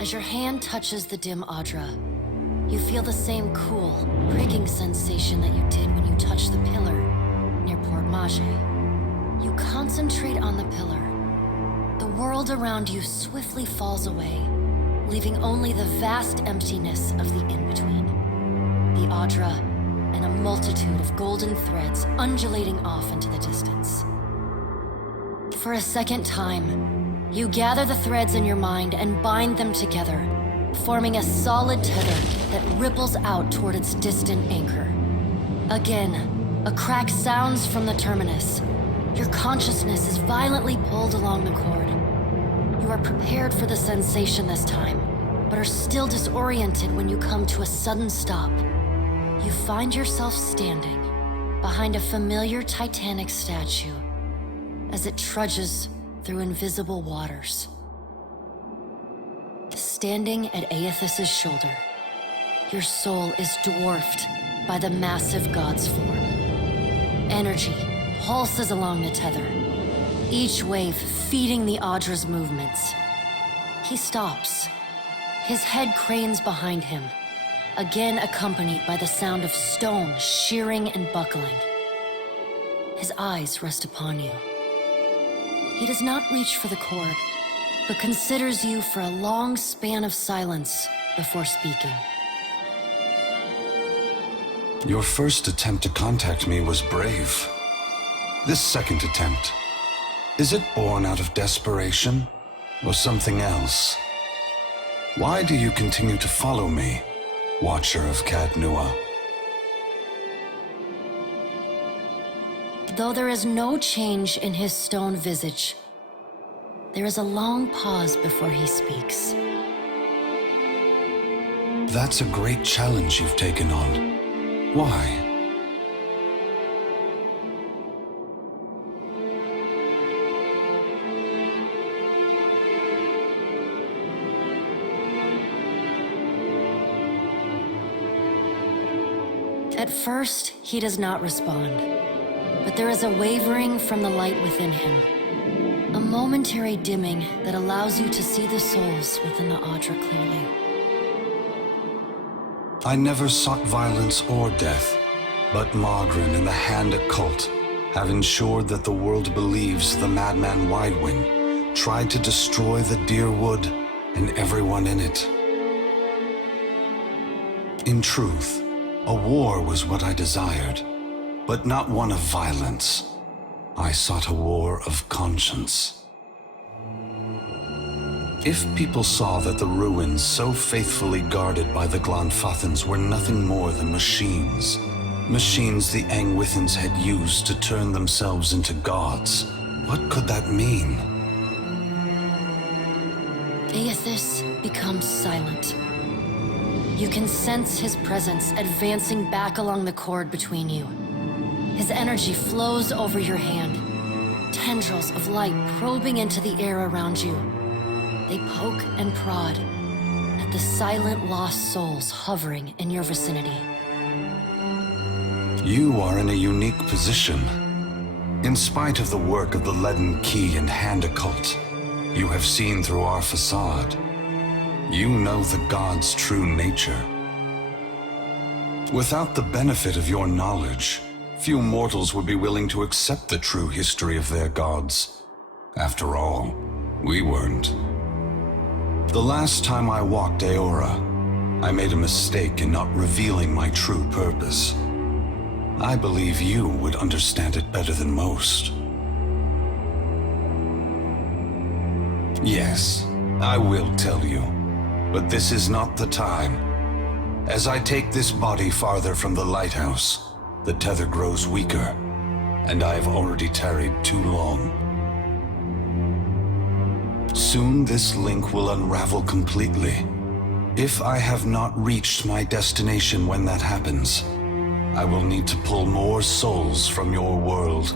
As your hand touches the dim Adra, you feel the same cool, pricking sensation that you did when you touched the pillar near Port Mage. You concentrate on the pillar. The world around you swiftly falls away, leaving only the vast emptiness of the in-between. The Adra and a multitude of golden threads undulating off into the distance. For a second time, you gather the threads in your mind and bind them together, forming a solid tether that ripples out toward its distant anchor. Again, a crack sounds from the terminus. Your consciousness is violently pulled along the cord. You are prepared for the sensation this time, but are still disoriented when you come to a sudden stop. You find yourself standing behind a familiar Titanic statue as it trudges through invisible waters. Standing at Eothas' shoulder, your soul is dwarfed by the massive god's form. Energy pulses along the tether, each wave feeding the Adra's movements. He stops. His head cranes behind him, again accompanied by the sound of stone shearing and buckling. His eyes rest upon you. He does not reach for the cord, but considers you for a long span of silence before speaking. Your first attempt to contact me was brave. This second attempt, is it born out of desperation or something else? Why do you continue to follow me, Watcher of Cadnua? Though there is no change in his stone visage, there is a long pause before he speaks. That's a great challenge you've taken on. Why? At first, he does not respond, but there is a wavering from the light within him, a momentary dimming that allows you to see the souls within the Adra clearly. I never sought violence or death, but Margren and the Hand Occult have ensured that the world believes the madman Widewind tried to destroy the Deerwood and everyone in it. In truth, a war was what I desired, but not one of violence. I sought a war of conscience. If people saw that the ruins so faithfully guarded by the Glanfathans were nothing more than machines the Angwithans had used to turn themselves into gods, what could that mean? Eothas becomes silent. You can sense his presence advancing back along the cord between you. His energy flows over your hand, tendrils of light probing into the air around you. They poke and prod at the silent lost souls hovering in your vicinity. You are in a unique position. In spite of the work of the Leaden Key and Hand Occult, you have seen through our facade. You know the god's true nature. Without the benefit of your knowledge, few mortals would be willing to accept the true history of their gods. After all, we weren't. The last time I walked Eora, I made a mistake in not revealing my true purpose. I believe you would understand it better than most. Yes, I will tell you. But this is not the time. As I take this body farther from the lighthouse, the tether grows weaker, and I have already tarried too long. Soon this link will unravel completely. If I have not reached my destination when that happens, I will need to pull more souls from your world.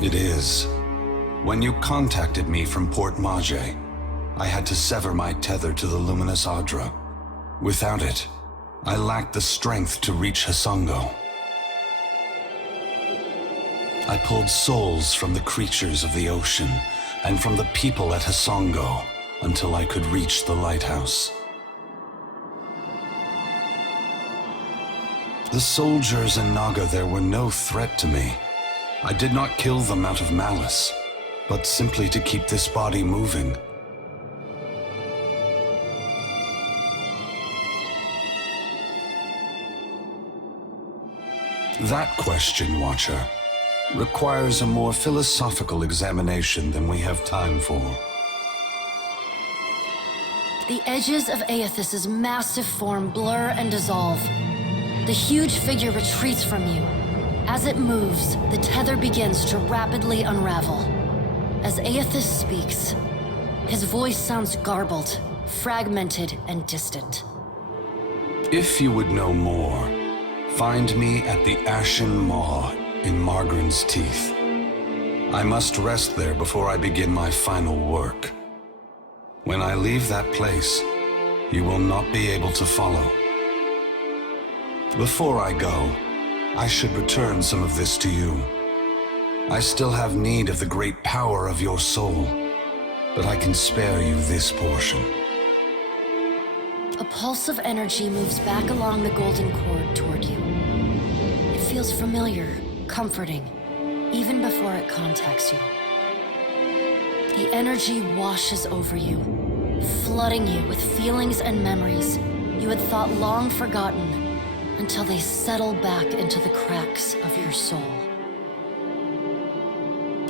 It is. When you contacted me from Port Mage, I had to sever my tether to the Luminous Adra. Without it, I lacked the strength to reach Hasongo. I pulled souls from the creatures of the ocean and from the people at Hasongo until I could reach the lighthouse. The soldiers in Naga there were no threat to me. I did not kill them out of malice, but simply to keep this body moving. That question, Watcher, requires a more philosophical examination than we have time for. The edges of Eothas' massive form blur and dissolve. The huge figure retreats from you. As it moves, the tether begins to rapidly unravel. As Eothas speaks, his voice sounds garbled, fragmented, and distant. If you would know more, find me at the Ashen Maw in Margren's Teeth. I must rest there before I begin my final work. When I leave that place, you will not be able to follow. Before I go, I should return some of this to you. I still have need of the great power of your soul, but I can spare you this portion. A pulse of energy moves back along the golden cord toward you. It feels familiar, comforting, even before it contacts you. The energy washes over you, flooding you with feelings and memories you had thought long forgotten until they settle back into the cracks of your soul.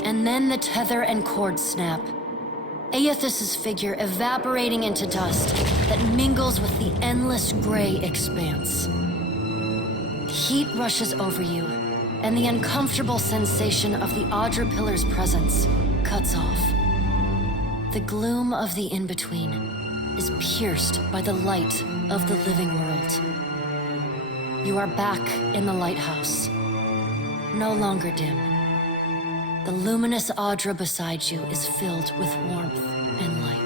And then the tether and cord snap, Eothas' figure evaporating into dust that mingles with the endless gray expanse. Heat rushes over you, and the uncomfortable sensation of the Adra Pillar's presence cuts off. The gloom of the in-between is pierced by the light of the living world. You are back in the lighthouse, no longer dim. The luminous Adra beside you is filled with warmth and light.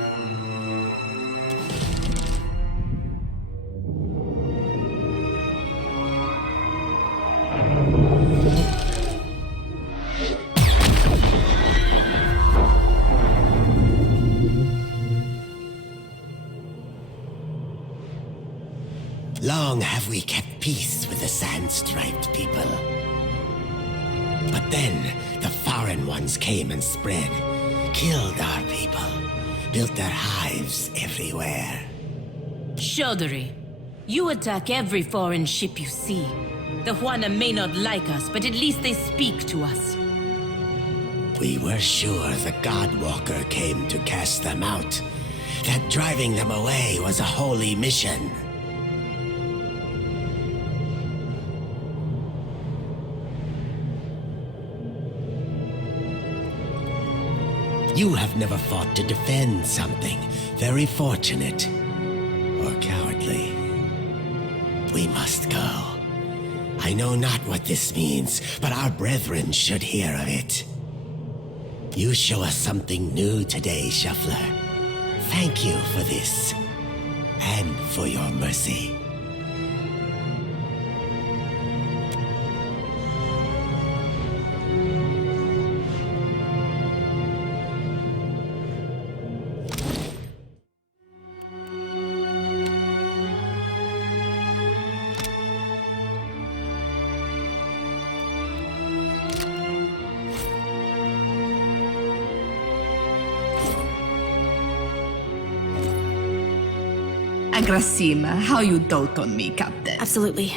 Long have we kept peace with the sand-striped people. But then, the foreign ones came and spread, killed our people, built their hives everywhere. Shodri, you attack every foreign ship you see. The Huana may not like us, but at least they speak to us. We were sure the Godwalker came to cast them out, that driving them away was a holy mission. You have never fought to defend something. Very fortunate. Or cowardly. We must go. I know not what this means, but our brethren should hear of it. You show us something new today, Shuffler. Thank you for this. And for your mercy. Agrasima, how you dote on me, Captain. Absolutely.